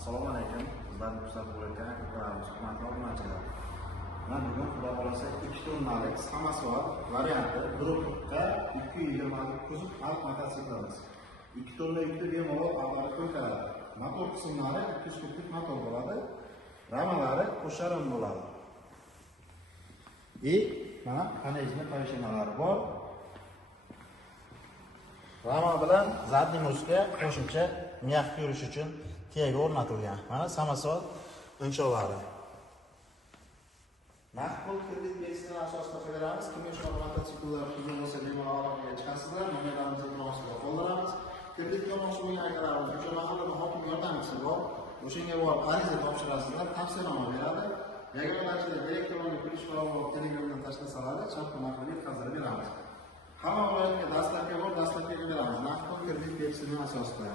Assalomu alaykum. Sizlar ko'rsatib bo'layotgan ko'klarimiz, hurmatli obunachilar. Mana bugun xudo xolasa 2 tonnalik samosyol varianti grupga 220 kuzov alt mototsiklimiz. 2 tonna yukni bemalol ag'darib ko'taradi. Motor qismlari 200 kublik motor bo'ladi. Ramalari qo'sharim bo'ladi. Mana kanalizmi повышениялari bor. Rama bilan zadniy mo'stga qo'shimcha miyaq yurish uchun tagiga o'rnatilgan. Mana samosyol inshollari. Naqd pul kredit versiyasini asosida qilamiz. Kimga shunaqa mototsikllar qiziq bo'lsa, bemalol aloqaga chiqasizlar. Nomerlarimizni binosida qoldiramiz. Kredit olmoqchi bo'lgan akalarimiz uchun mahallada hokim yordamchisi bor. O'shanga borib ariza topshirasizlar, tavsiyanoma beradi. Yagonachilar elektron pul va telegramdan tashlasalar, shartnoma qilib yetkazib beramiz. Hamma viloyatga dastlabki bor, dastlabki beramiz. Naqd pul kredit versiyasini asosida.